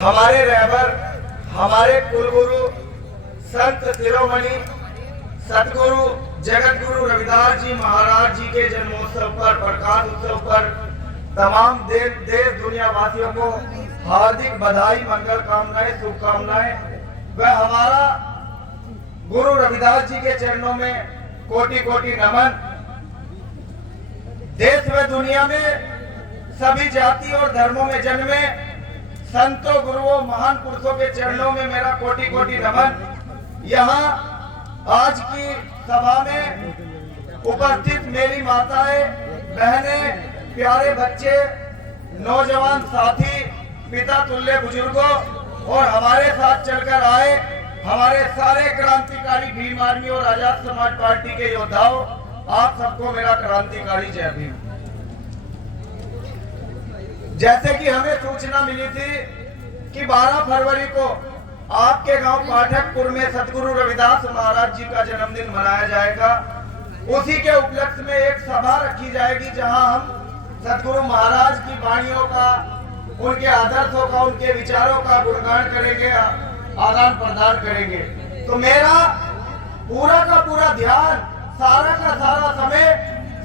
हमारे रहबर, हमारे कुलगुरु संत शिरोमणि सतगुरु जगत गुरु रविदास जी महाराज जी के जन्मोत्सव पर, प्रकाश उत्सव पर तमाम देश दुनिया वासियों को हार्दिक बधाई, मंगल कामनाएं, शुभकामनाएं। वह हमारा गुरु रविदास जी के चरणों में कोटि कोटि नमन। देश व दुनिया में सभी जाति और धर्मों में जन्मे संतों, गुरुओं, महान पुरुषों के चरणों में मेरा कोटि कोटि नमन। यहाँ आज की सभा में उपस्थित मेरी माताएं, बहनें, प्यारे बच्चे, नौजवान साथी, पिता तुल्य बुजुर्गों और हमारे साथ चलकर आए हमारे सारे क्रांतिकारी भीम आर्मी और आजाद समाज पार्टी के योद्धाओं, आप सबको मेरा क्रांतिकारी जय भीम। जैसे कि हमें सूचना मिली थी कि 12 फरवरी को आपके गांव पाठकपुर में सतगुरु रविदास महाराज जी का जन्मदिन मनाया जाएगा। उसी के उपलक्ष्य में एक सभा रखी जाएगी जहां हम सतगुरु महाराज की वाणियों का, उनके आदर्शों का, उनके विचारों का गुणगान करेंगे, आदान प्रदान करेंगे। तो मेरा पूरा का पूरा ध्यान, सारा का सारा समय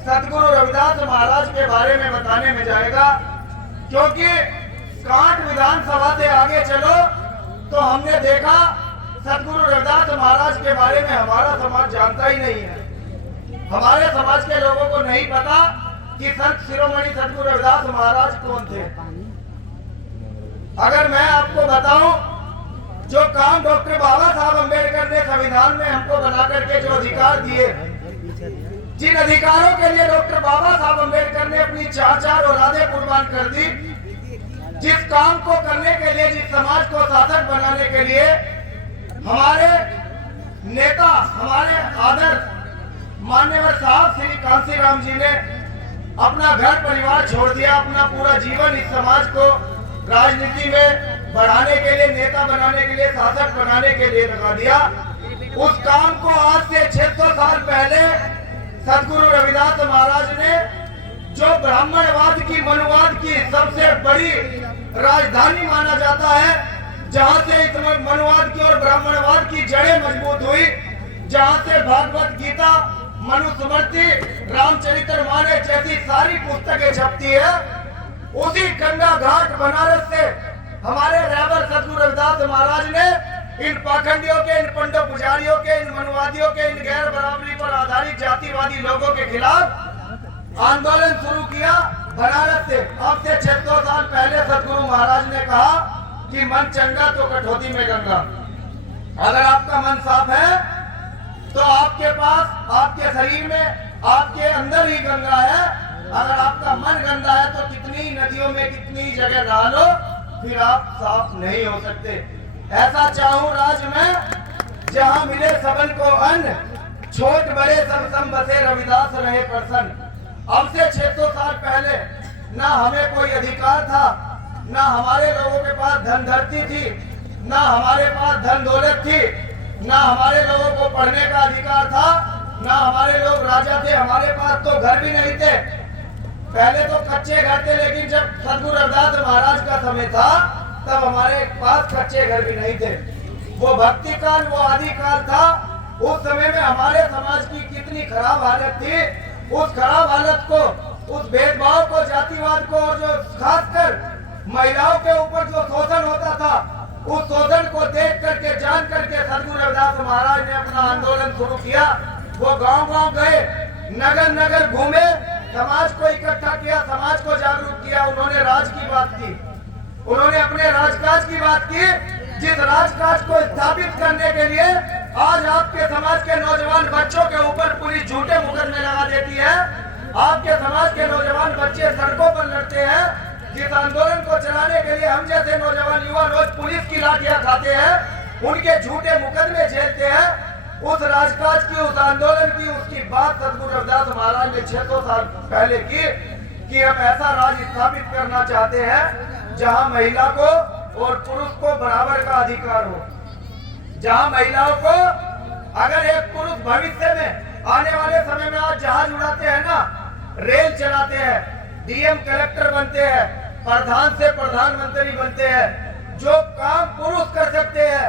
सतगुरु रविदास महाराज के बारे में बताने में जाएगा, क्योंकि कांट विधानसभा से आगे चलो तो हमने देखा सतगुरु रविदास महाराज के बारे में हमारा समाज जानता ही नहीं है। हमारे समाज के लोगों को नहीं पता कि संत शिरोमणि सतगुरु रविदास महाराज कौन थे। अगर मैं आपको बताऊं, जो काम डॉक्टर बाबा साहब अम्बेडकर ने संविधान में हमको बना करके जो अधिकार दिए, जिन अधिकारों के लिए डॉक्टर बाबा साहब अम्बेडकर ने अपनी चार औलादें कुर्बान कर दी, जिस काम को करने के लिए, जिस समाज को शासक बनाने के लिए हमारे नेता, हमारे आदर्श मान्यवर साहब श्री कांशीराम जी ने अपना घर परिवार छोड़ दिया, अपना पूरा जीवन इस समाज को राजनीति में बढ़ाने के लिए, नेता बनाने के लिए, शासक बनाने के लिए लगा दिया। उस काम को आज से 600 साल पहले सतगुरु रविदास महाराज ने, जो ब्राह्मणवाद की, मनुवाद की सबसे बड़ी राजधानी माना जाता है, जहां से इस मनुवाद की और ब्राह्मणवाद की जड़ें मजबूत हुई, जहां से भागवत गीता, मनुस्मृति, रामचरितमानस जैसी सारी पुस्तकें छपती है, उसी गंगा घाट बनारस से हमारे रहबर सतगुरु रविदास महाराज ने इन पाखंडियों के, इन पंडित पुजारियों के, इन मनुवादियों के, इन गैर बराबरी पर आधारित जातिवादी लोगों के खिलाफ आंदोलन शुरू किया बनारस से। अब से 600 साल पहले सतगुरु महाराज ने कहा कि मन चंगा तो कठौती में गंगा। अगर आपका मन साफ है तो आपके पास, आपके शरीर में, आपके अंदर ही गंगा है। अगर आपका मन गंदा है तो कितनी नदियों में, कितनी जगह नहा लो, फिर आप साफ नहीं हो सकते। ऐसा चाहूं राज में जहां मिले सबन को अन्न, छोट बड़े सब सम बसे रविदास रहे प्रसन्न। अब से 600 साल पहले ना हमें कोई अधिकार था, ना हमारे लोगों के पास धन धरती थी, ना हमारे पास धन दौलत थी, ना हमारे लोगों को पढ़ने का अधिकार था, ना हमारे लोग राजा थे। हमारे पास तो घर भी नहीं थे, पहले तो कच्चे घर थे, लेकिन जब सतगुरु रविदास महाराज का समय था तब हमारे पास कच्चे घर भी नहीं थे। वो भक्ति काल, वो आदि काल था। उस समय में हमारे समाज की कितनी खराब हालत थी। उस खराब हालत को, उस भेदभाव को, जातिवाद को, और जो खासकर महिलाओं के ऊपर जो शोषण होता था, उस शोषण को देख करके, जान करके सतगुरु रविदास महाराज ने अपना आंदोलन शुरू किया। वो गांव-गांव गए, नगर नगर घूमे, समाज को इकट्ठा किया, समाज को जागरूक किया। उन्होंने राज की बात की, उन्होंने अपने राजकाज की बात की, जिस राजकाज को स्थापित करने के लिए आज आपके समाज के नौजवान बच्चों के ऊपर पुलिस झूठे मुकदमे लगा देती है। आपके समाज के नौजवान बच्चे सड़कों पर लड़ते हैं। जिस आंदोलन को चलाने के लिए हम जैसे नौजवान युवा रोज पुलिस की लाठियां खाते हैं, उनके झूठे मुकदमे झेलते हैं, उस राजकाज की, उस आंदोलन की, उसकी बात सतगुरु रविदास महाराज ने 600 साल पहले की कि हम ऐसा राज स्थापित करना चाहते हैं जहां महिला को और पुरुष को बराबर का अधिकार हो, जहां महिलाओं को, अगर एक पुरुष भविष्य में आने वाले समय में, आज जहाज उड़ाते हैं ना, रेल चलाते हैं, डीएम कलेक्टर बनते हैं, प्रधान से प्रधानमंत्री बनते हैं, जो काम पुरुष कर सकते हैं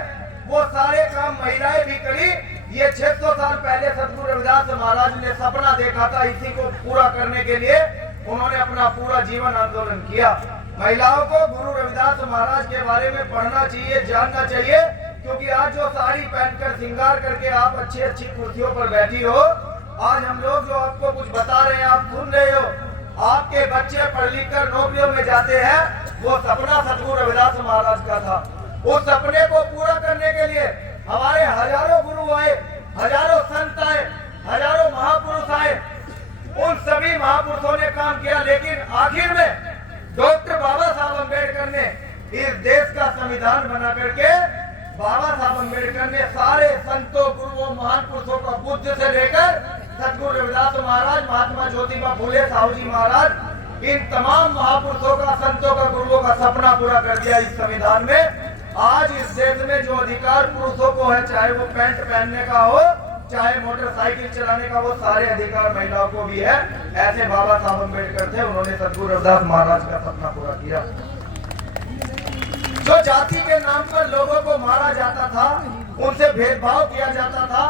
वो सारे काम महिलाएं भी करी। ये 600 साल पहले सदगुरु रविदास महाराज ने सपना देखा था, इसी को पूरा करने के लिए उन्होंने अपना पूरा जीवन आंदोलन किया। महिलाओं को गुरु रविदास महाराज के बारे में पढ़ना चाहिए, जानना चाहिए, क्योंकि आज जो साड़ी पहनकर श्रृंगार करके आप अच्छी अच्छी कुर्सियों पर बैठी हो, आज हम लोग जो आपको कुछ बता रहे हैं आप सुन रहे हो, आपके बच्चे पढ़ लिख कर नौकरियों में जाते हैं, वो सपना सदगुरु रविदास महाराज का था। उस सपने को पूरा करने के लिए हमारे हजारों गुरु आए, हजारों संत आए, हजारों महापुरुष आए, उन सभी महापुरुषों ने काम किया, लेकिन आखिर में डॉक्टर बाबा साहब अम्बेडकर ने इस देश का संविधान बना करके, बाबा साहब अम्बेडकर ने सारे संतों गुरुओं महान पुरुषों का, बुद्ध से लेकर सदगुरु रविदास महाराज, महात्मा ज्योतिबा फुले, साहू जी महाराज, इन तमाम महापुरुषों का, संतों का, गुरुओं का सपना पूरा कर दिया इस संविधान में। आज इस देश में जो अधिकार पुरुषों को है, चाहे वो पैंट पहनने का हो, चाहे मोटरसाइकिल चलाने का, वो सारे अधिकार महिलाओं को भी है। ऐसे बाबा साहब अम्बेडकर थे, उन्होंने सदगुरु रविदास महाराज का सपना पूरा किया। जो जाति के नाम पर लोगों को मारा जाता था, उनसे भेदभाव किया जाता था,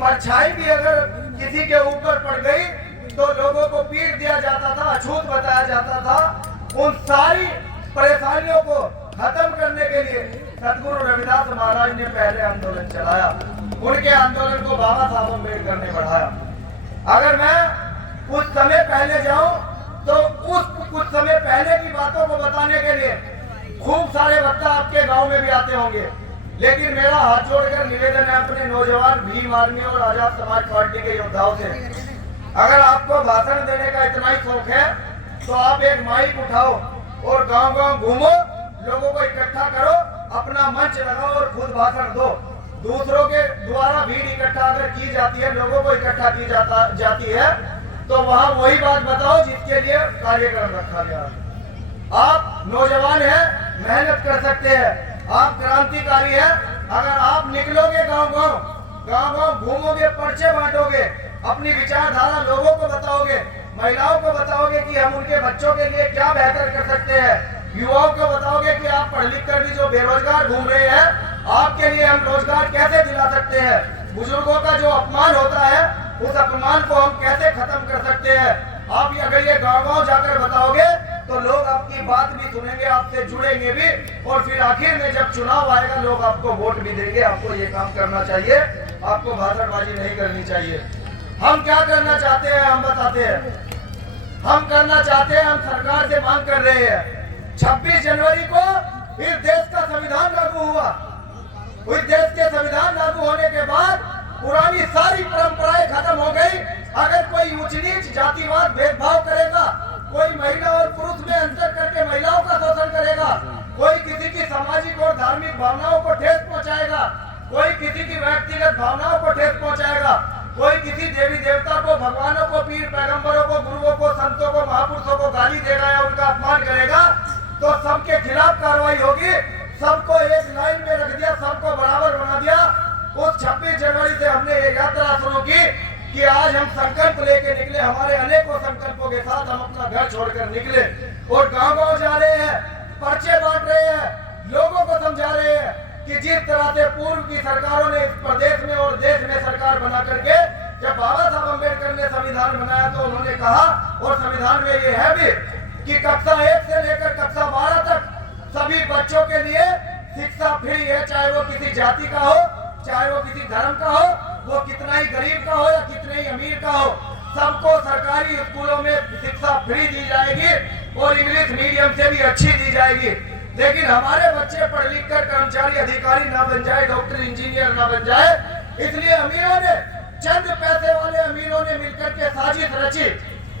परछाई भी अगर किसी के ऊपर पड़ गई तो लोगों को पीट दिया जाता था, अछूत बताया जाता था, उन सारी परेशानियों को खत्म करने के लिए सदगुरु रविदास महाराज ने पहले आंदोलन चलाया। उनके आंदोलन को बाबा साहब अम्बेडकर ने बढ़ाया। अगर मैं कुछ समय पहले जाऊं तो उस कुछ समय पहले की बातों को बताने के लिए खूब सारे वक्ता आपके गांव में भी आते होंगे, लेकिन मेरा हाथ जोड़कर निवेदन है अपने नौजवान भीम आर्मी और आजाद समाज पार्टी के योद्धाओं से, अगर आपको भाषण देने का इतना ही शौक है तो आप एक माइक उठाओ और गांव-गांव घूमो, लोगों को इकट्ठा करो, अपना मंच लगाओ और खुद भाषण दो। दूसरों के द्वारा भीड़ इकट्ठा अगर की जाती है, लोगों को इकट्ठा की जाती है, तो वहाँ वही बात बताओ जिसके लिए कार्यक्रम रखा गया। आप नौजवान हैं, मेहनत कर सकते हैं, आप क्रांतिकारी हैं, अगर आप निकलोगे गांव-गांव घूमोगे, पर्चे बांटोगे, अपनी विचारधारा लोगों को बताओगे, महिलाओं को बताओगे कि हम उनके बच्चों के लिए क्या बेहतर कर सकते हैं, युवाओं को बताओगे कि आप पढ़ लिख कर भी जो बेरोजगार घूम रहे हैं, आपके लिए हम रोजगार कैसे दिला सकते हैं, बुजुर्गों का जो अपमान होता है उस अपमान को हम कैसे खत्म कर सकते हैं। आप अगर ये गांव-गांव जाकर बताओगे तो लोग आपकी बात भी सुनेंगे, आपसे जुड़ेंगे भी, और फिर आखिर में जब चुनाव आएगा लोग आपको वोट भी देंगे। आपको ये काम करना चाहिए, आपको भाषणबाजी नहीं करनी चाहिए। हम क्या करना चाहते हैं हम बताते हैं। हम करना चाहते हैं, हम सरकार से मांग कर रहे हैं, 26 जनवरी को इस देश का संविधान लागू हुआ। इस देश के संविधान लागू होने के बाद पुरानी सारी परंपराएं खत्म हो गई। अगर कोई ऊंच नीच जातिवाद भेदभाव करेगा, कोई महिला और पुरुष में अंतर करके महिलाओं का शोषण करेगा, कोई किसी की सामाजिक और धार्मिक भावनाओं को ठेस पहुंचाएगा, कोई किसी की व्यक्तिगत भावनाओं को ठेस पहुंचाएगा, कोई किसी देवी देवता को, भगवानों को, पीर पैगंबरों को, गुरुओं को, संतों को, महापुरुषों को गाली देगा या उनका अपमान करेगा, तो सबके खिलाफ कार्रवाई होगी। सबको एक लाइन में रख दिया, सबको बराबर बना दिया। उस 26 जनवरी से हमने ये यात्रा शुरू की कि आज हम संकल्प लेके निकले, हमारे अनेकों संकल्पों के साथ हम अपना घर छोड़कर निकले और गांव-गांव जा रहे हैं, पर्चे बांट रहे हैं, लोगों को समझा रहे हैं कि जिस तरह से पूर्व की सरकारों ने इस प्रदेश में और देश में सरकार बना करके, जब बाबा साहब अम्बेडकर ने संविधान बनाया तो उन्होंने कहा, और संविधान में ये है भी, कि कक्षा 1 से लेकर कक्षा 12 तक सभी बच्चों के लिए शिक्षा फ्री है, चाहे वो किसी जाति का हो, चाहे वो किसी धर्म का हो, वो कितना ही गरीब का हो या कितने ही अमीर का हो, सबको सरकारी स्कूलों में शिक्षा फ्री दी जाएगी और इंग्लिश मीडियम से भी अच्छी दी जाएगी। लेकिन हमारे बच्चे पढ़ लिख कर कर्मचारी अधिकारी ना बन जाए, डॉक्टर इंजीनियर ना बन जाए, इसलिए अमीरों ने, चंद पैसे वाले अमीरों ने मिलकर के साजिश रची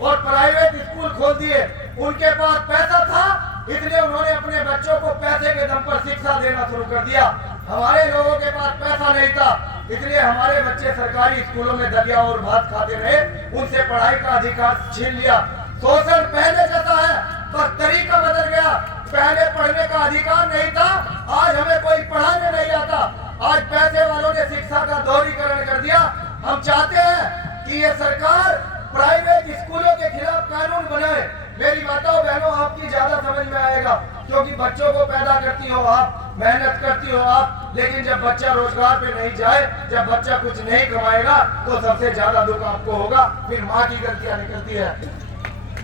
और प्राइवेट स्कूल खोल दिए। उनके पास पैसा था, इसलिए उन्होंने अपने बच्चों को पैसे के दम पर शिक्षा देना शुरू कर दिया। हमारे लोगों के पास पैसा नहीं था, इसलिए हमारे बच्चे सरकारी स्कूलों में दलिया और भात खाते रहे, उनसे पढ़ाई का अधिकार छीन लिया। शोषण पहले जैसा है, बस तरीका बदल गया। पहले पढ़ने का अधिकार नहीं था, आज हमें कोई पढ़ाने नहीं आता। आज पैसे वालों ने शिक्षा का दोहरीकरण कर दिया। हम चाहते हैं कि ये सरकार प्राइवेट स्कूलों के खिलाफ कानून बनाए। मेरी माताओं बहनों, आपकी ज्यादा समझ में आएगा क्योंकि बच्चों को पैदा करती हो आप। मेहनत करती हो आप, लेकिन जब बच्चा रोजगार पे नहीं जाए, जब बच्चा कुछ नहीं कमाएगा तो सबसे ज्यादा दुख आपको होगा, फिर माँ की गलतियां निकलती है।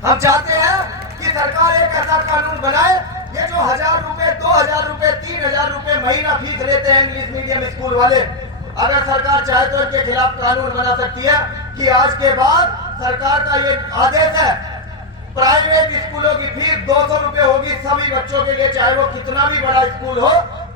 हम चाहते हैं कि सरकार एक ऐसा कानून बनाए, ये जो 1000 रुपए, 2000 रुपए, 3000 रुपए महीना फीस लेते हैं इंग्लिश मीडियम स्कूल वाले, अगर सरकार चाहे तो इनके खिलाफ कानून बना सकती है कि आज के बाद सरकार का ये आदेश है, प्राइवेट स्कूलों की फीस 200 रुपए होगी सभी बच्चों के लिए, चाहे वो कितना भी बड़ा स्कूल हो।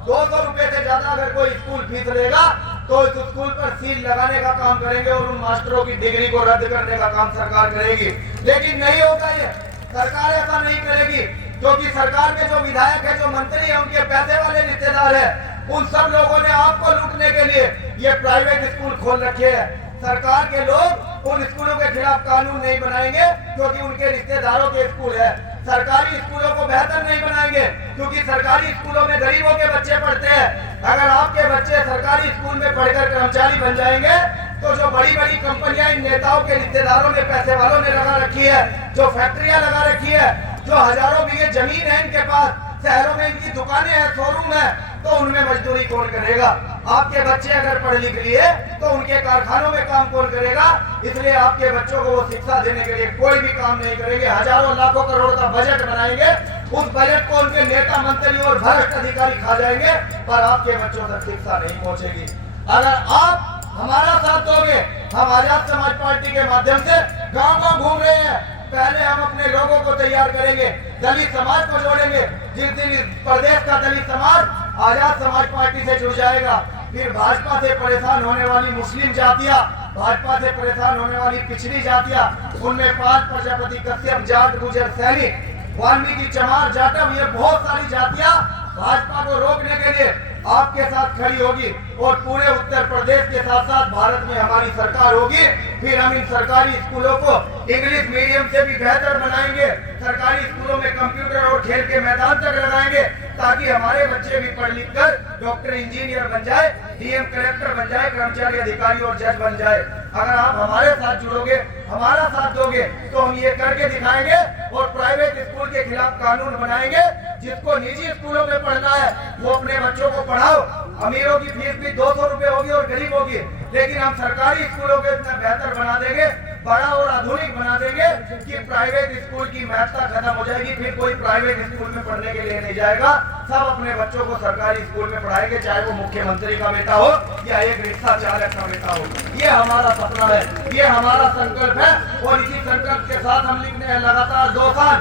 200 रुपए से ज्यादा अगर कोई स्कूल फीस लेगा तो इस स्कूल पर सील लगाने का काम करेंगे और उन मास्टरों की डिग्री को रद्द करने का काम सरकार करेगी। लेकिन नहीं होगा, ये सरकार ऐसा नहीं करेगी, क्योंकि सरकार में जो विधायक है, जो मंत्री है, उनके पैसे वाले रिश्तेदार है, उन सब लोगों ने आपको लूटने के लिए ये प्राइवेट स्कूल खोल रखे हैं। सरकार के लोग उन स्कूलों के खिलाफ कानून नहीं बनाएंगे क्योंकि उनके रिश्तेदारों के स्कूल है। सरकारी स्कूलों को बेहतर नहीं बनाएंगे क्योंकि सरकारी स्कूलों में गरीबों के बच्चे पढ़ते हैं। अगर आपके बच्चे सरकारी स्कूल में पढ़कर कर्मचारी बन जाएंगे तो जो बड़ी बड़ी कंपनियां इन नेताओं के रिश्तेदारों ने, पैसे वालों ने लगा रखी है, जो फैक्ट्रियां लगा रखी है, जो हजारों बीघे जमीन है इनके पास, शहरों में इनकी दुकानें हैं, शोरूम है, तो उनमें मजदूरी कौन करेगा? आपके बच्चे अगर पढ़ लिख लिए तो उनके कारखानों में काम कौन करेगा? इसलिए आपके बच्चों को वो शिक्षा देने के लिए कोई भी काम नहीं करेंगे। हजारों लाखों करोड़ का बजट बनाएंगे, उस बजट को उनके नेता मंत्री और भ्रष्ट अधिकारी खा जाएंगे, पर आपके बच्चों तक शिक्षा नहीं पहुंचेगी। अगर आप हमारा साथ दोगे, हम आजाद समाज पार्टी के माध्यम से गांव-गांव घूम रहे हैं, पहले हम अपने लोगों को तैयार करेंगे, दलित समाज को जोड़ेंगे। जिस दिन इस प्रदेश का दलित समाज आजाद समाज पार्टी से जुड़ जाएगा, फिर भाजपा से परेशान होने वाली मुस्लिम जातियां, भाजपा से परेशान होने वाली पिछड़ी जातियां, उनमें पाल, प्रजापति, कश्यप, जाट, गुर्जर, सैनिक, वाल्मीकि, चमार, जाटव, ये बहुत सारी जातियां भाजपा को रोकने के लिए आपके साथ खड़ी होगी और पूरे उत्तर प्रदेश के साथ साथ भारत में हमारी सरकार होगी। फिर हम इन सरकारी स्कूलों को इंग्लिश मीडियम से भी बेहतर बनाएंगे, सरकारी स्कूलों में कंप्यूटर और खेल के मैदान तक लगाएंगे ताकि हमारे बच्चे भी पढ़ लिख कर डॉक्टर, इंजीनियर बन जाए, डीएम, कलेक्टर बन जाए, कर्मचारी, अधिकारी और जज बन जाए। अगर आप हमारे साथ जुड़ोगे, हमारा साथ दोगे तो हम ये करके दिखाएंगे और प्राइवेट स्कूल के खिलाफ कानून बनाएंगे। जिसको निजी स्कूलों में पढ़ना है वो अपने बच्चों को पढ़ाओ, अमीरों की फीस भी 200 रुपए होगी और गरीब होगी, लेकिन हम सरकारी स्कूलों को इतना बेहतर बना देंगे, बड़ा और आधुनिक बना देंगे कि प्राइवेट स्कूल की महत्ता खत्म हो जाएगी। फिर कोई प्राइवेट स्कूल में पढ़ने के लिए नहीं जाएगा, सब अपने बच्चों को सरकारी स्कूल में पढ़ाएंगे, चाहे वो मुख्यमंत्री का बेटा हो या एक रिक्शा चालक का बेटा हो। ये हमारा सपना है, ये हमारा संकल्प है और इसी संकल्प के साथ हम लिखने हैं लगातार 2 साल,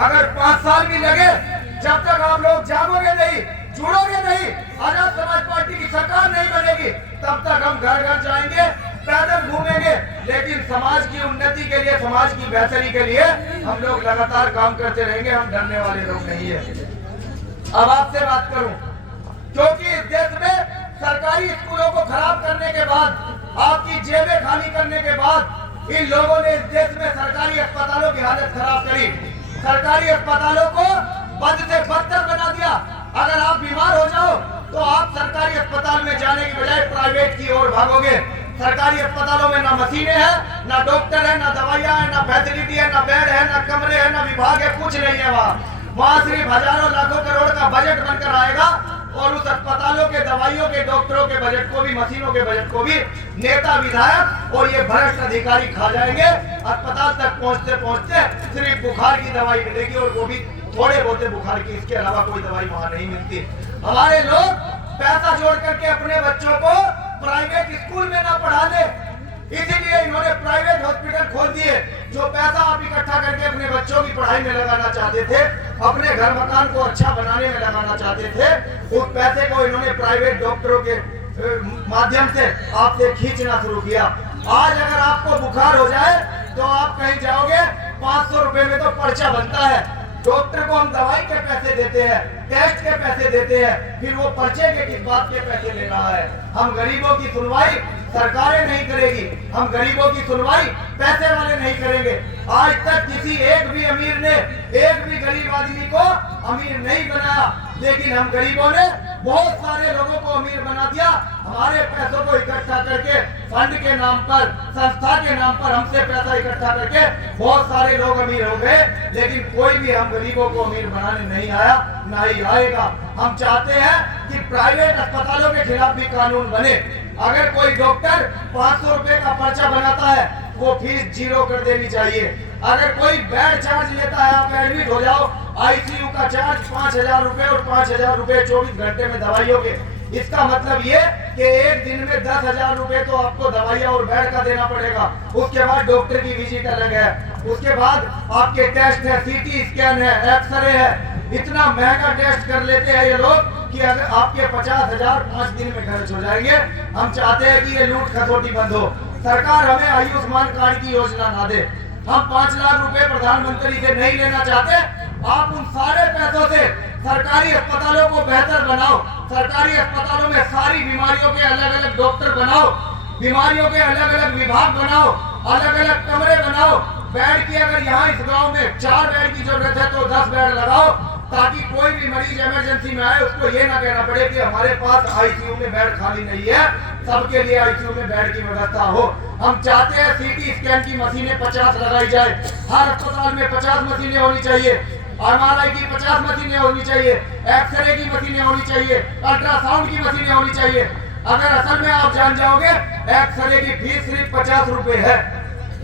अगर 5 साल भी लगे, जब तक आप लोग जागोगे नहीं, जुड़ोगे नहीं, आजाद समाज पार्टी की सरकार नहीं बनेगी, तब तक हम घर घर जाएंगे, पैदल घूमेंगे, लेकिन समाज की उन्नति के लिए, समाज की बेहतरी के लिए हम लोग लगातार काम करते रहेंगे। हम डरने वाले लोग नहीं है। अब आपसे बात करूं, क्योंकि इस देश में सरकारी स्कूलों को खराब करने के बाद, आपकी जेबें खाली करने के बाद, इन लोगों ने इस देश में सरकारी अस्पतालों की हालत खराब करी, सरकारी अस्पतालों को बद से बदतर बना दिया। अगर आप बीमार हो जाओ तो आप सरकारी अस्पताल में जाने की बजाय प्राइवेट की ओर भागोगे। सरकारी अस्पतालों में ना मशीनें हैं, ना डॉक्टर है, ना दवाइयां हैं, ना फैसिलिटी है, ना बेड है, ना कमरे हैं, ना विभाग है, कुछ नहीं है। वहाँ सिर्फ हजारों लाखों करोड़ का बजट बनकर आएगा और उस अस्पतालों के, दवाइयों के, डॉक्टरों के बजट को भी, मशीनों के बजट को भी नेता, विधायक और ये भ्रष्ट अधिकारी खा जाएंगे। अस्पताल तक पहुँचते पहुँचते सिर्फ बुखार की दवाई मिलेगी और वो भी थोड़े बहुत बुखार की, इसके अलावा कोई दवाई वहाँ नहीं मिलती। हमारे लोग पैसा जोड़ करके अपने बच्चों को प्राइवेट स्कूल में ना पढ़ा ले, इसीलिए इन्होंने प्राइवेट हॉस्पिटल खोल दिए। जो पैसा आप इकट्ठा करके अपने बच्चों की पढ़ाई में लगाना चाहते थे, अपने घर मकान को अच्छा बनाने में लगाना चाहते थे, उस पैसे को इन्होंने प्राइवेट डॉक्टरों के माध्यम से आपसे खींचना शुरू किया। आज अगर आपको बुखार हो जाए तो आप कहीं जाओगे, 500 रुपए में तो पर्चा बनता है। डॉक्टर को हम दवाई के पैसे देते हैं, टेस्ट के पैसे देते हैं, फिर वो पर्चे के किस बात के पैसे ले रहा है? हम गरीबों की सुनवाई सरकारें नहीं करेगी, हम गरीबों की सुनवाई पैसे वाले नहीं करेंगे। आज तक किसी एक भी अमीर ने एक भी गरीब आदमी को अमीर नहीं बनाया, लेकिन हम गरीबों ने बहुत सारे लोगों को अमीर बना दिया। हमारे पैसों को इकट्ठा करके, फंड के नाम पर, संस्था के नाम पर हमसे पैसा इकट्ठा करके बहुत सारे लोग अमीर हो गए, लेकिन कोई भी हम गरीबों को अमीर बनाने नहीं आया, ना ही आएगा। हम चाहते हैं कि प्राइवेट अस्पतालों के खिलाफ भी कानून बने। अगर कोई डॉक्टर 500 रुपए का पर्चा बनाता है, वो फीस 0 कर देनी चाहिए। अगर कोई बेड चार्ज लेता है, आप एडमिट हो जाओ, आईसीयू का चार्ज 5,000 रुपए और 5,000 रुपए 24 घंटे में दवाइयों के। इसका मतलब ये कि एक दिन में 10,000 रुपए तो आपको दवाइयाँ और बेड का देना पड़ेगा। उसके बाद डॉक्टर की विजिट अलग है, उसके बाद आपके टेस्ट है, सीटी स्कैन है, एक्सरे है। इतना महंगा टेस्ट कर लेते हैं ये लोग कि अगर आपके 50,000 5 दिन में खर्च हो जाएंगे। हम चाहते हैं कि ये लूट खसोटी बंद हो। सरकार हमें आयुष्मान कार्ड की योजना ना दे। हम 5 लाख रुपए प्रधानमंत्री से नहीं लेना चाहते। आप उन सारे पैसों से सरकारी अस्पतालों को बेहतर बनाओ। सरकारी अस्पतालों में सारी बीमारियों के अलग अलग डॉक्टर बनाओ, बीमारियों के अलग अलग विभाग बनाओ, अलग अलग कमरे बनाओ। बेड की अगर यहाँ इस गांव में 4 बेड की जरूरत है तो 10 बेड लगाओ, ताकि कोई भी मरीज इमरजेंसी में आए उसको ये ना कहना पड़े कि हमारे पास आईसीयू में बेड खाली नहीं है। सबके लिए आईसीयू में बेड की व्यवस्था हो। हम चाहते हैं सीटी स्कैन की मशीनें 50 लगाई जाए। हर अस्पताल में 50 मशीनें होनी चाहिए। एमआरआई की 50 मशीनें होनी चाहिए, एक्सरे की मशीनें होनी चाहिए, अल्ट्रासाउंड की मशीनें होनी चाहिए। अगर असल में आप जान जाओगे, एक्सरे की फीस सिर्फ 50 रुपए है,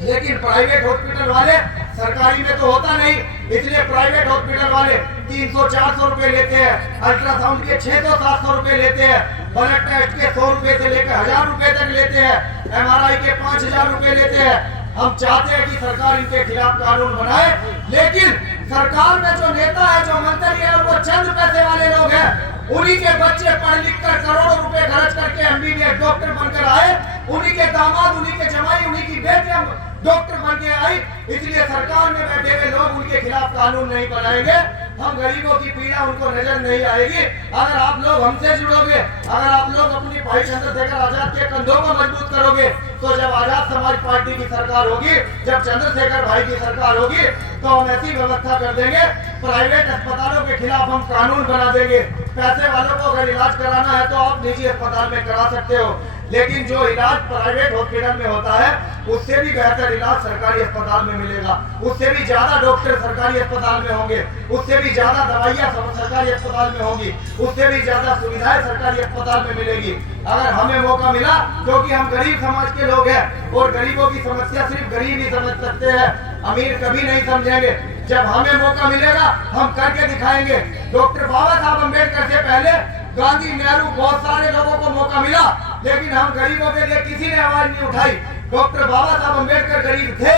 लेकिन प्राइवेट हॉस्पिटल वाले, सरकारी में तो होता नहीं, इसलिए प्राइवेट हॉस्पिटल वाले 300-400 रुपए लेते हैं, अल्ट्रासाउंड के 600-700 रुपए लेते हैं, ब्लड टेस्ट के 100 रुपए से लेकर 1,000 रुपए तक लेते हैं, एमआरआई के 5,000 रुपए लेते हैं। हम चाहते हैं कि सरकार इनके खिलाफ कानून बनाए, लेकिन सरकार में जो नेता है, जो मंत्री है, वो चंद पैसे वाले लोग हैं। उन्हीं के बच्चे पढ़ लिख कर करोड़ों रुपए खर्च करके एमबीबीएस डॉक्टर बनकर आए, उन्हीं के दामाद, उन्हीं के जमाई, उन्हीं की बेटियां डॉक्टर बन के आई। इसलिए सरकार में बैठे हुए लोग उनके खिलाफ कानून नहीं बनाएंगे। हम गरीबों की पीड़ा उनको नजर नहीं आएगी। अगर आप लोग हमसे जुड़ोगे, अगर आप लोग अपनी भाई चंद्रशेखर आजाद के कंधों को मजबूत करोगे, तो जब आजाद समाज पार्टी की सरकार होगी, जब चंद्रशेखर भाई की सरकार होगी, तो हम ऐसी व्यवस्था कर देंगे, प्राइवेट अस्पतालों के खिलाफ हम कानून बना देंगे। पैसे वालों को अगर इलाज कराना है तो आप निजी अस्पताल में करा सकते हो, लेकिन जो इलाज प्राइवेट हॉस्पिटल में होता है उससे भी बेहतर इलाज सरकारी अस्पताल में मिलेगा, उससे भी ज्यादा डॉक्टर सरकारी अस्पताल में होंगे, उससे भी ज्यादा दवाइयाँ सरकारी अस्पताल में होंगी, उससे भी ज्यादा सुविधाएं सरकारी अस्पताल में मिलेगी। अगर हमें मौका मिला, क्योंकि हम गरीब समाज के लोग हैं और गरीबों की समस्या सिर्फ गरीब ही समझ सकते हैं, अमीर कभी नहीं समझेंगे। जब हमें मौका मिलेगा हम करके दिखाएंगे। डॉक्टर बाबा साहब अम्बेडकर से पहले गांधी, नेहरू, बहुत सारे लोगों को मौका मिला, लेकिन हम गरीबों के लिए किसी ने आवाज नहीं उठाई। डॉक्टर बाबा साहब अम्बेडकर गरीब थे,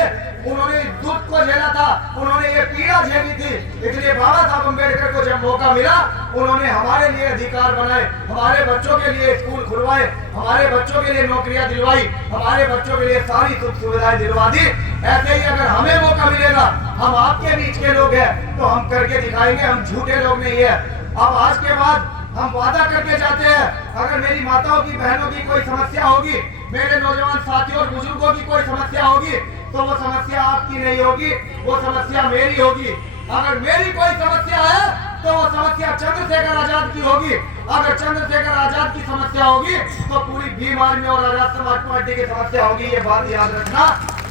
उन्होंने दुख को झेला था, उन्होंने ये पीड़ा झेली थी, इसलिए बाबा साहब अम्बेडकर को जब मौका मिला उन्होंने हमारे लिए अधिकार बनाए, हमारे बच्चों के लिए स्कूल खुलवाए, हमारे बच्चों के लिए नौकरियां दिलवाई, हमारे बच्चों के लिए सारी सुख सुविधाएं दिलवा दी। ऐसे ही अगर हमें मौका मिलेगा, हम आपके बीच के लोग हैं तो हम करके दिखाएंगे, हम झूठे लोग नहीं है। अब आज के बाद हम वादा करके जाते हैं, अगर मेरी माताओं की, बहनों की कोई समस्या होगी, मेरे नौजवान साथियों और बुजुर्गों की कोई समस्या होगी, तो वो समस्या आपकी नहीं होगी, वो समस्या मेरी होगी। अगर मेरी कोई समस्या है तो वो समस्या चंद्रशेखर आजाद की होगी। अगर चंद्रशेखर आजाद की समस्या होगी तो पूरी भीम आर्मी और आजाद समाज पार्टी की समस्या होगी। ये बात याद रखना।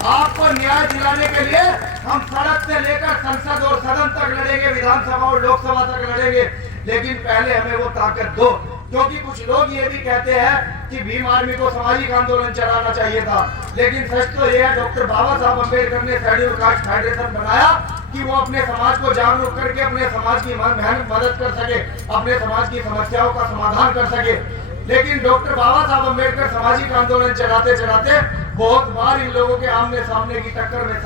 आपको न्याय दिलाने के लिए हम सड़क से लेकर संसद और सदन तक लड़ेंगे, विधानसभा और लोकसभा तक लड़ेंगे, लेकिन पहले हमें वो ताकत दो। क्योंकि कुछ लोग ये भी कहते हैं कि भीम आर्मी को सामाजिक आंदोलन चलाना चाहिए था, लेकिन सच तो ये है, डॉक्टर बाबा साहब अम्बेडकर ने शेड्यूल कास्ट फेडरेशन बनाया कि वो अपने समाज को जागरूक करके अपने समाज की मदद कर सके, अपने समाज की समस्याओं का समाधान कर सके। लेकिन डॉक्टर बाबा साहब अम्बेडकर सामाजिक आंदोलन चलाते चलाते बहुत बार इन लोगों के आमने सामने की टक्कर में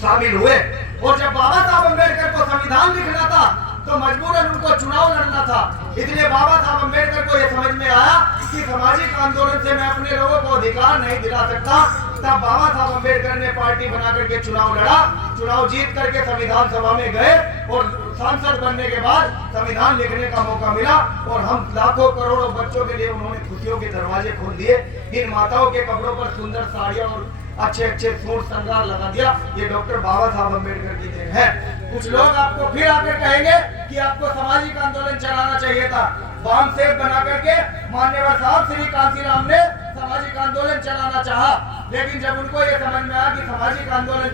शामिल हुए, और जब बाबा साहब अम्बेडकर को संविधान लिखना था तो मजबूरन उनको चुनाव लड़ना था। इसलिए बाबा साहब अम्बेडकर को यह समझ में आया कि सामाजिक आंदोलन से मैं अपने लोगों को अधिकार नहीं दिला सकता। तब बाबा साहब अम्बेडकर ने पार्टी बना करके चुनाव लड़ा, चुनाव जीत करके संविधान सभा में गए और सांसद बनने के बाद संविधान लिखने का मौका मिला, और हम लाखों करोड़ों बच्चों के लिए उन्होंने खुशियों के दरवाजे खोल दिए। इन माताओं के कपड़ों पर सुंदर साड़ियां और अच्छे अच्छे सूट श्रृंगार लगा दिया। ये डॉक्टर बाबा साहब अम्बेडकर की देन है। कुछ लोग आपको फिर आकर कहेंगे कि आपको सामाजिक आंदोलन चलाना चाहिए था। बाम सेब बना करके मान्यवर साहब श्री कांसीराम ने सामाजिक आंदोलन चलाना चाहा, लेकिन जब उनको ये समझ में आया कि सामाजिक आंदोलन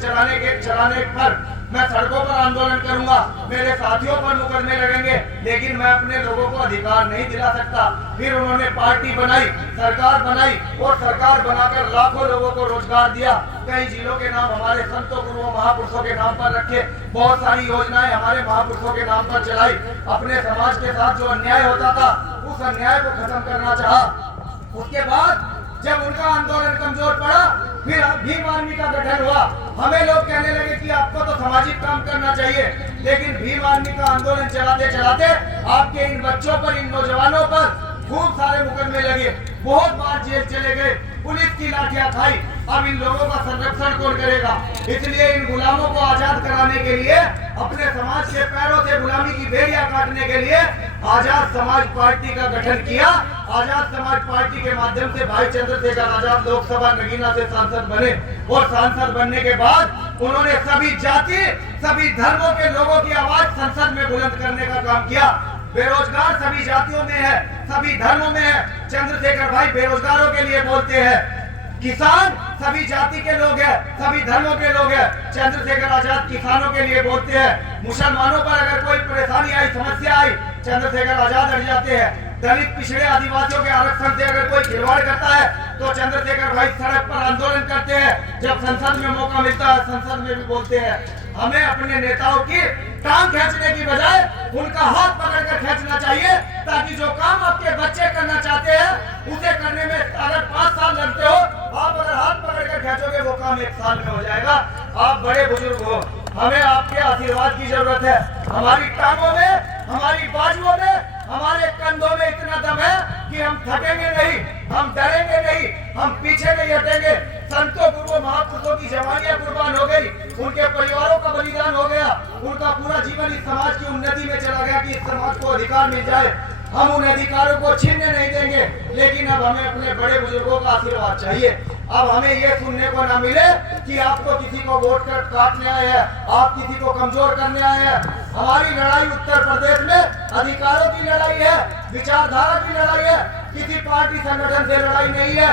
चलाने पर मैं सड़कों पर आंदोलन करूंगा, मेरे साथियों पर मुकदमे लगेंगे, लेकिन मैं अपने लोगों को अधिकार नहीं दिला सकता। फिर उन्होंने पार्टी बनाई, सरकार बनाई और सरकार बनाकर लाखों लोगों को रोजगार दिया। कई जिलों के नाम हमारे संतों गुरुओं महापुरुषों के नाम पर रखे, बहुत सारी योजनाएं हमारे महापुरुषों के नाम पर चलाई। अपने समाज के साथ जो अन्याय होता था उस अन्याय को खत्म करना चाहा। उसके बाद जब उनका आंदोलन कमजोर पड़ा, फिर भीम आर्मी का गठन हुआ। हमें लोग कहने लगे कि आपको तो सामाजिक काम करना चाहिए, लेकिन भीम आर्मी का आंदोलन चलाते चलाते आपके इन बच्चों पर, इन नौजवानों पर खूब सारे मुकदमे लगे, बहुत बार जेल चले गए, पुलिस की लाठियां खाई। अब इन लोगों का संरक्षण कौन करेगा? इसलिए इन गुलामों को आजाद कराने के लिए, अपने समाज के पैरों से गुलामी की बेड़ियां काटने के लिए आजाद समाज पार्टी का गठन किया। आजाद समाज पार्टी के माध्यम से भाई चंद्रशेखर आजाद लोकसभा नगीना से सांसद बने और सांसद बनने के बाद उन्होंने सभी जाति, सभी धर्मों के लोगों की आवाज संसद में बुलंद करने का काम किया। बेरोजगार सभी जातियों में है, सभी धर्मों में है। चंद्रशेखर भाई बेरोजगारों के लिए बोलते हैं। किसान सभी जाति के लोग हैं, सभी धर्मों के लोग हैं। चंद्रशेखर आजाद किसानों के लिए बोलते हैं। मुसलमानों पर अगर कोई परेशानी आई, समस्या आई, चंद्रशेखर आजाद हट जाते हैं। दलित, पिछड़े, आदिवासियों के आरक्षण से अगर कोई खिलवाड़ करता है तो चंद्रशेखर भाई सड़क पर आंदोलन करते हैं। जब संसद में मौका मिलता है, संसद में भी बोलते हैं। हमें अपने नेताओं की टांग खींचने की बजाय उनका हाथ पकड़कर खींचना चाहिए, ताकि जो काम आपके बच्चे करना चाहते हैं उसे करने में अगर 5 साल लगते हो, आप अगर हाथ पकड़कर खींचोगे वो काम 1 साल में हो जाएगा। आप बड़े बुजुर्ग हो, हमें आपके आशीर्वाद की जरूरत है। हमारी टांगों में, हमारी बाजुओं में, हमारे कंधों में इतना दम है कि हम थकेंगे नहीं, हम डरेंगे नहीं, हम पीछे नहीं हटेंगे। संतों गुरुओं महापुरुषों की जवानियां कुर्बान हो गई, उनके परिवारों का बलिदान हो गया, उनका पूरा जीवन इस समाज की उन्नति में चला गया कि इस समाज को अधिकार मिल जाए। हम उन अधिकारों को छीनने नहीं देंगे, लेकिन अब हमें अपने बड़े बुजुर्गों का आशीर्वाद चाहिए। अब हमें ये सुनने को ना मिले कि आपको किसी को वोट कर काटने आए हैं, आप किसी को कमजोर करने आए हैं। हमारी लड़ाई उत्तर प्रदेश में अधिकारों की लड़ाई है, विचारधारा की लड़ाई है। किसी पार्टी संगठन से लड़ाई नहीं है,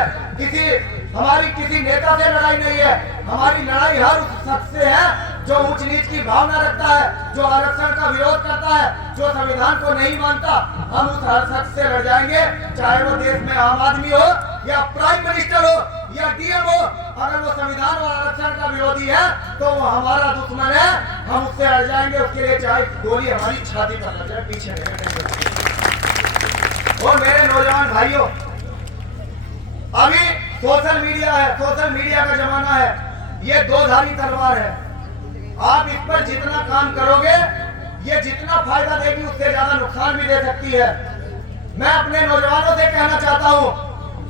हमारी किसी नेता से लड़ाई नहीं है। हमारी लड़ाई हर उस शख्स से है जो ऊंच नीच की भावना रखता है, जो आरक्षण का विरोध करता है, जो संविधान को नहीं मानता। हम उस हर शख्स से लड़ जाएंगे, चाहे वो देश में आम आदमी हो या प्राइम मिनिस्टर हो या डीएम हो। अगर वो संविधान और आरक्षण का विरोधी है तो वो हमारा दुश्मन है, हम उससे लड़ जाएंगे। उसके लिए चाहे गोली हमारी छाती पर लग जाए, पीछे नहीं। और मेरे नौजवान भाइयों, अभी सोशल मीडिया है, सोशल मीडिया का जमाना है। ये दो-धारी तलवार है। आप इस पर जितना काम करोगे, ये जितना फायदा देगी उससे ज्यादा नुकसान भी दे सकती है। मैं अपने नौजवानों से कहना चाहता हूँ,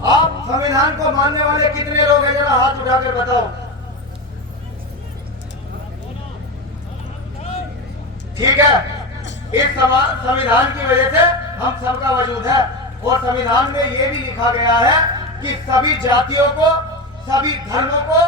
आप संविधान को मानने वाले कितने लोग हैं, जरा हाथ उठाकर बताओ। ठीक है, इस संविधान की वजह से हम सबका वजूद है। और संविधान में ये भी लिखा गया है कि सभी जातियों को, सभी धर्मों को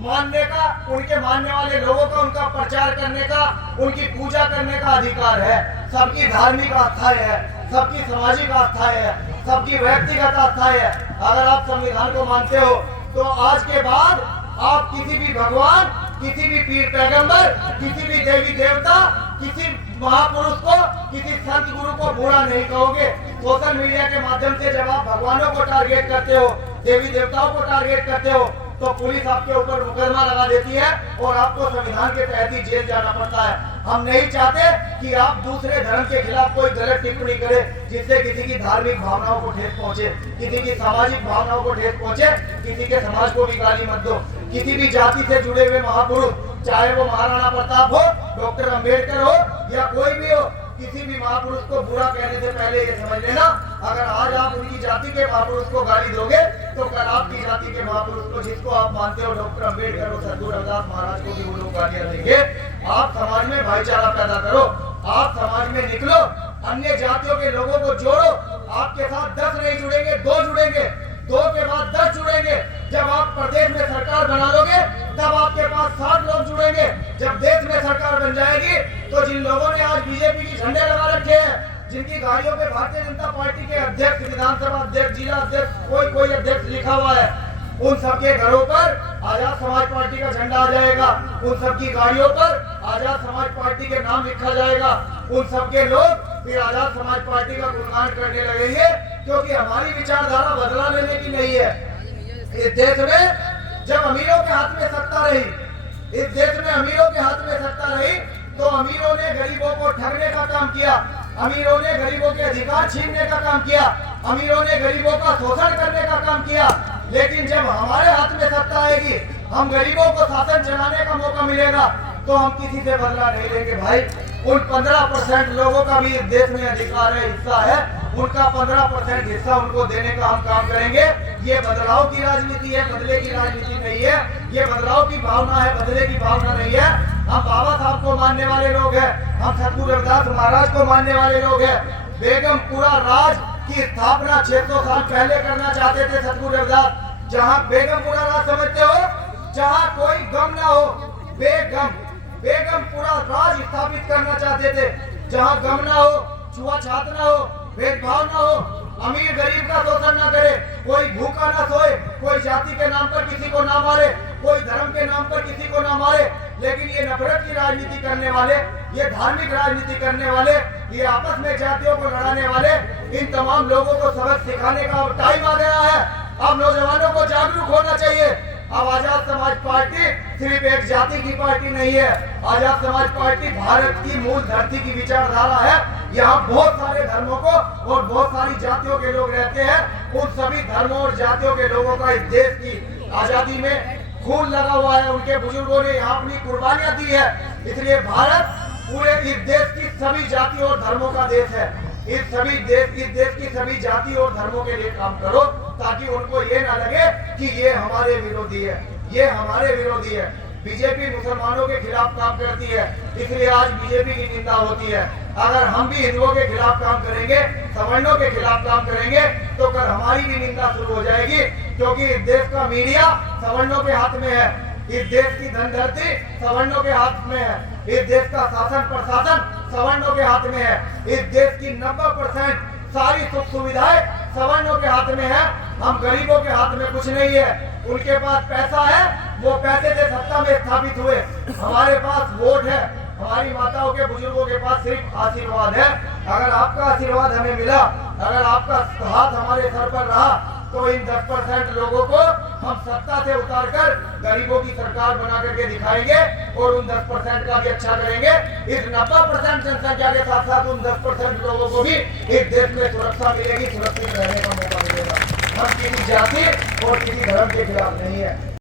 मानने का, उनके मानने वाले लोगों का उनका प्रचार करने का, उनकी पूजा करने का अधिकार है। सबकी धार्मिक आस्थाएं है, सबकी सामाजिक आस्थाएं है, सबकी व्यक्तिगत आस्थाएं है। अगर आप संविधान को मानते हो तो आज के बाद आप किसी भी भगवान, किसी भी पीर पैगंबर, किसी भी देवी देवता, किसी महापुरुष को, किसी संत गुरु को बुरा नहीं कहोगे। सोशल मीडिया के माध्यम से जब आप भगवानों को टारगेट करते हो, देवी देवताओं को टारगेट करते हो, तो पुलिस आपके ऊपर मुकदमा लगा देती है और आपको संविधान के तहत ही जेल जाना पड़ता है। हम नहीं चाहते कि आप दूसरे धर्म के खिलाफ कोई गलत टिप्पणी करें जिससे किसी की धार्मिक भावनाओं को ठेस पहुंचे, किसी की सामाजिक भावनाओं को ठेस पहुंचे, किसी के समाज को भी गाली मत दो। किसी भी जाति से जुड़े हुए महापुरुष, चाहे वो महाराणा प्रताप हो, डॉक्टर अंबेडकर हो या कोई भी हो, किसी भी महापुरुष को बुरा कहने से पहले ये समझ लेना, अगर आज आप उनकी जाति के महापुरुष को गाली दोगे तो कल आपकी जाति के महापुरुष को, जिसको आप मानते हो डॉक्टर अंबेडकर और सद्गुरु रविदास महाराज को भी वो लोग गालियां देंगे। आप समाज में भाईचारा पैदा करो, आप समाज में निकलो, अन्य जातियों के लोगों को जोड़ो। आपके साथ 10 नहीं जुड़ेंगे, 2 जुड़ेंगे, 2 के बाद 10 जुड़ेंगे। जब आप प्रदेश में सरकार बना लोगे तब आपके पास 60 लोग जुड़ेंगे। जब देश में सरकार बन जाएगी तो जिन लोगों ने आज बीजेपी की झंडे लगा रखे हैं, जिनकी गाड़ियों पे भारतीय जनता पार्टी के अध्यक्ष, विधानसभा अध्यक्ष, जिला अध्यक्ष, कोई अध्यक्ष लिखा हुआ है, उन सबके घरों पर आजाद समाज पार्टी का झंडा आ जाएगा, उन सबकी गाड़ियों पर आजाद समाज पार्टी के नाम लिखा जाएगा, उन सबके लोग फिर आजाद समाज पार्टी का गुणगान करने लगेंगे, क्योंकि हमारी विचारधारा बदला लेने की नहीं है। इस देश में जब अमीरों के हाथ में सत्ता रही, इस देश में अमीरों के हाथ में सत्ता रही, तो अमीरों ने गरीबों को ठगने का काम किया, अमीरों ने गरीबों के अधिकार छीनने का काम किया, अमीरों ने गरीबों का शोषण करने का काम किया। लेकिन जब हमारे हाथ में सत्ता आएगी, हम गरीबों को शासन चलाने का मौका मिलेगा, तो हम किसी से बदला नहीं लेंगे भाई। उन 15% लोगों का भी इस देश में अधिकार है, हिस्सा है, उनका 15% हिस्सा उनको देने का हम काम करेंगे। ये बदलाव की राजनीति है, बदले की राजनीति नहीं है। ये बदलाव की भावना है, बदले की भावना नहीं है। हम बाबा साहब को मानने वाले लोग हैं, हम सतगुरु रविदास महाराज को मानने वाले लोग हैं। बेगमपुरा राज की स्थापना 600 साल पहले करना चाहते थे सतगुरु रविदास। जहाँ बेगमपुरा राज समझते हो, जहाँ कोई गम ना हो, बेगमपुरा राज स्थापित करना चाहते थे, जहाँ गम ना हो, छुआछात ना हो, भेदभाव ना हो, अमीर गरीब का शोषण ना करे, कोई भूखा ना सोए, कोई जाति के नाम पर किसी को ना मारे, कोई धर्म के नाम पर किसी को ना मारे। लेकिन ये नफरत की राजनीति करने वाले, ये धार्मिक राजनीति करने वाले, ये आपस में जातियों को लड़ाने वाले, इन तमाम लोगों को सबक सिखाने का अब टाइम आ गया है। अब नौजवानों को जागरूक होना चाहिए। अब आजाद समाज पार्टी सिर्फ एक जाति की पार्टी नहीं है, आजाद समाज पार्टी भारत की मूल धरती की विचारधारा है। यहाँ बहुत सारे धर्मों को और बहुत सारी जातियों के लोग रहते हैं। उन सभी धर्मों और जातियों के लोगों का इस देश की आजादी में खून लगा हुआ है, उनके बुजुर्गों ने यहाँ अपनी कुर्बानियां दी है। इसलिए भारत पूरे इस देश की सभी जातियों और धर्मों का देश है। इस देश की सभी जाति और धर्मों के लिए काम करो, ताकि उनको ये ना लगे कि ये हमारे विरोधी है, ये हमारे विरोधी है। बीजेपी मुसलमानों के खिलाफ काम करती है, इसलिए आज बीजेपी की निंदा होती है। अगर हम भी हिंदुओं के खिलाफ काम करेंगे, सवर्णों के खिलाफ काम करेंगे, तो कल हमारी भी निंदा शुरू हो जाएगी। क्योंकि इस देश का मीडिया सवर्णों के हाथ में है, इस देश की धनधरती सवर्णों के हाथ में है, इस देश का शासन प्रशासन सवर्णों के हाथ में है, इस देश की 90% सारी सुख सुविधाएं सवर्णों के हाथ में है। हम गरीबों के हाथ में कुछ नहीं है। उनके पास पैसा है, वो पैसे से सत्ता में स्थापित हुए। हमारे पास वोट है, हमारी माताओं के बुजुर्गों के पास सिर्फ आशीर्वाद है। अगर आपका आशीर्वाद हमें मिला, अगर आपका हाथ हमारे सर पर रहा, तो इन 10% लोगों को हम सत्ता से उतारकर गरीबों की सरकार बना करके दिखाएंगे और उन 10% का भी अच्छा करेंगे। इस 90% जनसंख्या के साथ साथ उन 10% लोगों को भी इस देश में सुरक्षा मिलेगी, सुरक्षित रहने का मौका मिलेगा। हम किसी जाति और किसी धर्म के खिलाफ नहीं है।